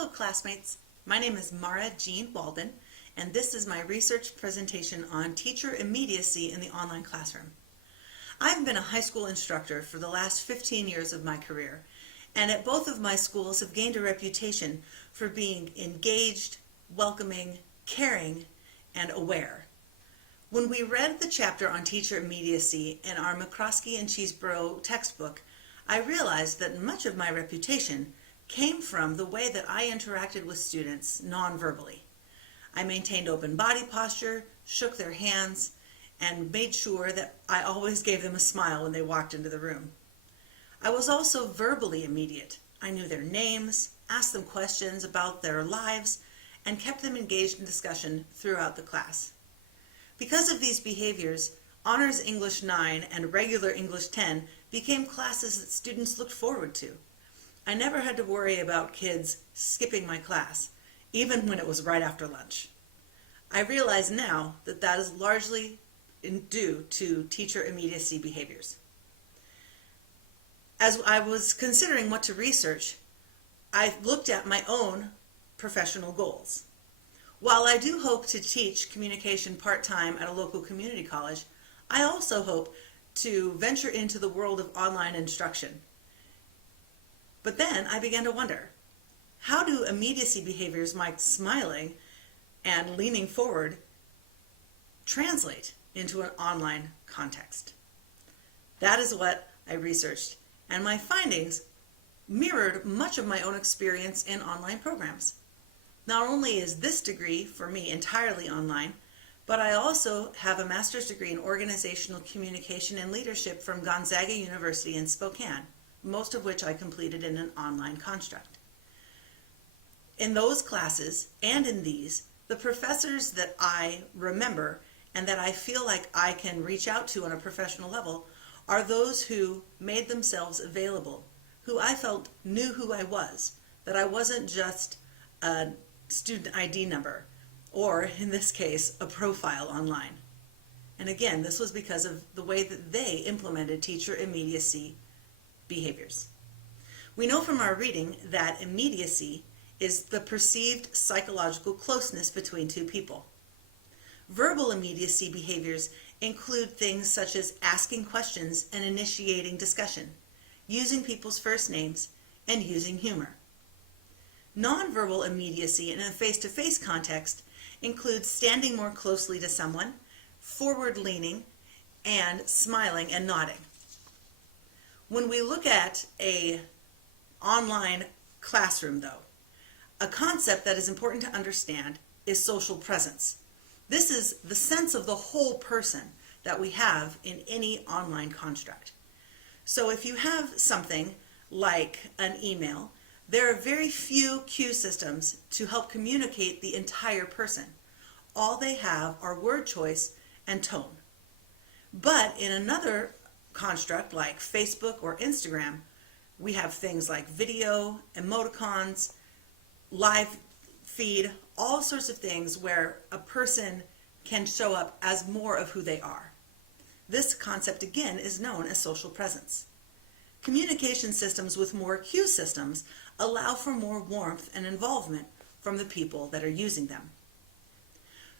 Hello classmates, my name is Mara Jean Walden, and this is my research presentation on teacher immediacy in the online classroom. I've been a high school instructor for the last 15 years of my career, and at both of my schools have gained a reputation for being engaged, welcoming, caring, and aware. When we read the chapter on teacher immediacy in our McCroskey and Cheeseborough textbook, I realized that much of my reputation came from the way that I interacted with students non-verbally. I maintained open body posture, shook their hands, and made sure that I always gave them a smile when they walked into the room. I was also verbally immediate. I knew their names, asked them questions about their lives, and kept them engaged in discussion throughout the class. Because of these behaviors, Honors English 9 and Regular English 10 became classes that students looked forward to. I never had to worry about kids skipping my class, even when it was right after lunch. I realize now that that is largely due to teacher immediacy behaviors. As I was considering what to research, I looked at my own professional goals. While I do hope to teach communication part-time at a local community college, I also hope to venture into the world of online instruction. But then I began to wonder, how do immediacy behaviors like smiling and leaning forward translate into an online context? That is what I researched, and my findings mirrored much of my own experience in online programs. Not only is this degree for me entirely online, but I also have a master's degree in organizational communication and leadership from Gonzaga University in Spokane, most of which I completed in an online construct. In those classes, and in these, the professors that I remember and that I feel like I can reach out to on a professional level are those who made themselves available, who I felt knew who I was, that I wasn't just a student ID number, or in this case, a profile online. And again, this was because of the way that they implemented teacher immediacy behaviors. We know from our reading that immediacy is the perceived psychological closeness between two people. Verbal immediacy behaviors include things such as asking questions and initiating discussion, using people's first names, and using humor. Nonverbal immediacy in a face-to-face context includes standing more closely to someone, forward leaning, and smiling and nodding. When we look at an online classroom, though, a concept that is important to understand is social presence. This is the sense of the whole person that we have in any online construct. So if you have something like an email, there are very few cue systems to help communicate the entire person. All they have are word choice and tone. But in another construct like Facebook or Instagram, we have things like video, emoticons, live feed, all sorts of things where a person can show up as more of who they are. This concept again is known as social presence. Communication systems with more cue systems allow for more warmth and involvement from the people that are using them.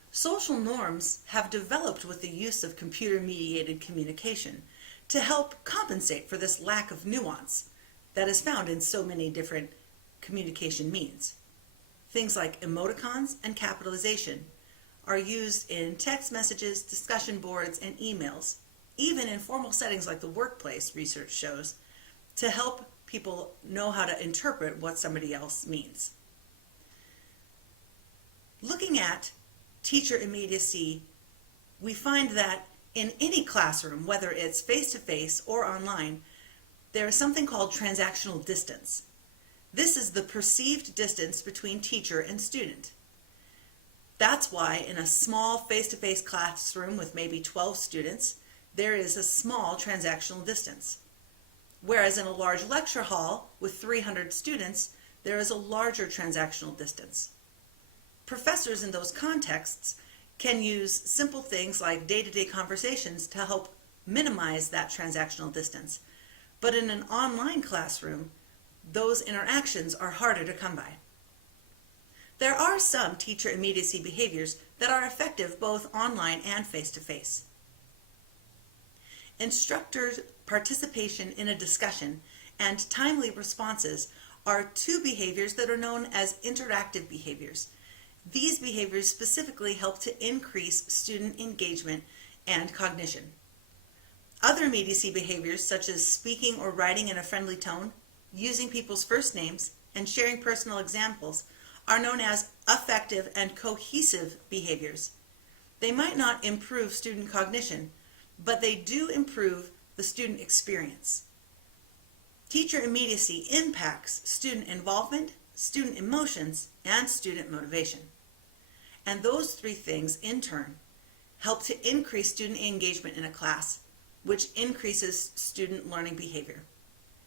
Social norms have developed with the use of computer-mediated communication to help compensate for this lack of nuance that is found in so many different communication means. Things like emoticons and capitalization are used in text messages, discussion boards, and emails, even in formal settings like the workplace, research shows, to help people know how to interpret what somebody else means. Looking at teacher immediacy, we find that in any classroom, whether it's face-to-face or online, there is something called transactional distance. This is the perceived distance between teacher and student. That's why in a small face-to-face classroom with maybe 12 students, there is a small transactional distance. Whereas in a large lecture hall with 300 students, there is a larger transactional distance. Professors in those contexts can use simple things like day-to-day conversations to help minimize that transactional distance. But in an online classroom, those interactions are harder to come by. There are some teacher immediacy behaviors that are effective both online and face-to-face. Instructor participation in a discussion and timely responses are two behaviors that are known as interactive behaviors. These behaviors specifically help to increase student engagement and cognition. Other immediacy behaviors, such as speaking or writing in a friendly tone, using people's first names, and sharing personal examples, are known as affective and cohesive behaviors. They might not improve student cognition, but they do improve the student experience. Teacher immediacy impacts student involvement, student emotions, and student motivation. And those three things, in turn, help to increase student engagement in a class, which increases student learning behavior.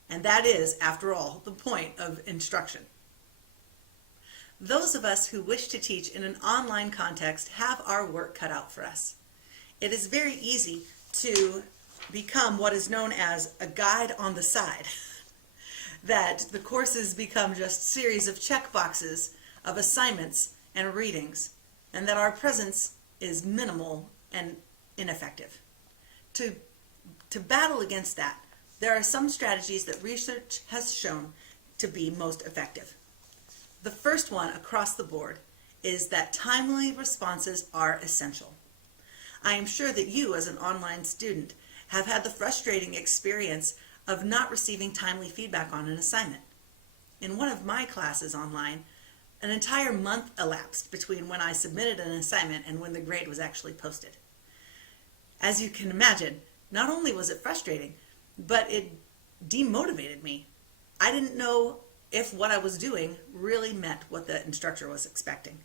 And that is, after all, the point of instruction. Those of us who wish to teach in an online context have our work cut out for us. It is very easy to become what is known as a guide on the side. That the courses become just series of checkboxes of assignments and readings, and that our presence is minimal and ineffective. To battle against that, there are some strategies that research has shown to be most effective. The first one across the board is that timely responses are essential. I am sure that you, as an online student, have had the frustrating experience of not receiving timely feedback on an assignment. In one of my classes online, an entire month elapsed between when I submitted an assignment and when the grade was actually posted. As you can imagine, not only was it frustrating, but it demotivated me. I didn't know if what I was doing really met what the instructor was expecting.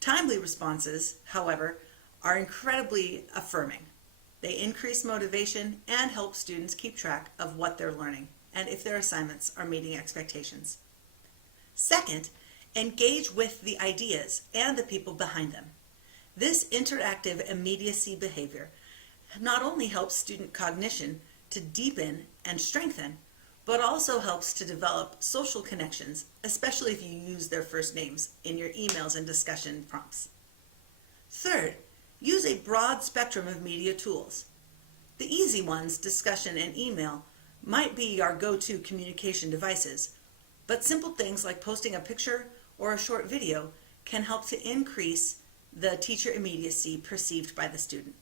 Timely responses, however, are incredibly affirming. They increase motivation and help students keep track of what they're learning and if their assignments are meeting expectations. Second, engage with the ideas and the people behind them. This interactive immediacy behavior not only helps student cognition to deepen and strengthen, but also helps to develop social connections, especially if you use their first names in your emails and discussion prompts. Third, use a broad spectrum of media tools. The easy ones, discussion and email, might be our go-to communication devices, but simple things like posting a picture or a short video can help to increase the teacher immediacy perceived by the student.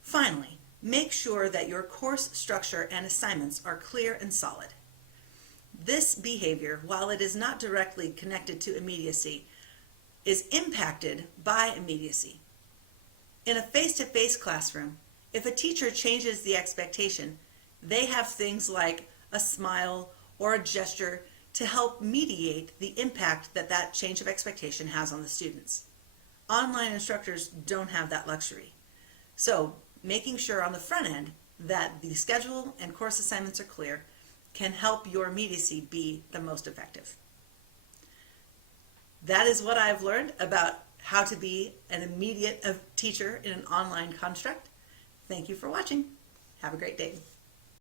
Finally, make sure that your course structure and assignments are clear and solid. This behavior, while it is not directly connected to immediacy, is impacted by immediacy. In a face-to-face classroom, if a teacher changes the expectation, they have things like a smile or a gesture to help mediate the impact that that change of expectation has on the students. Online instructors don't have that luxury. So, making sure on the front end that the schedule and course assignments are clear can help your immediacy be the most effective. That is what I've learned about how to be an immediate teacher in an online construct. Thank you for watching. Have a great day.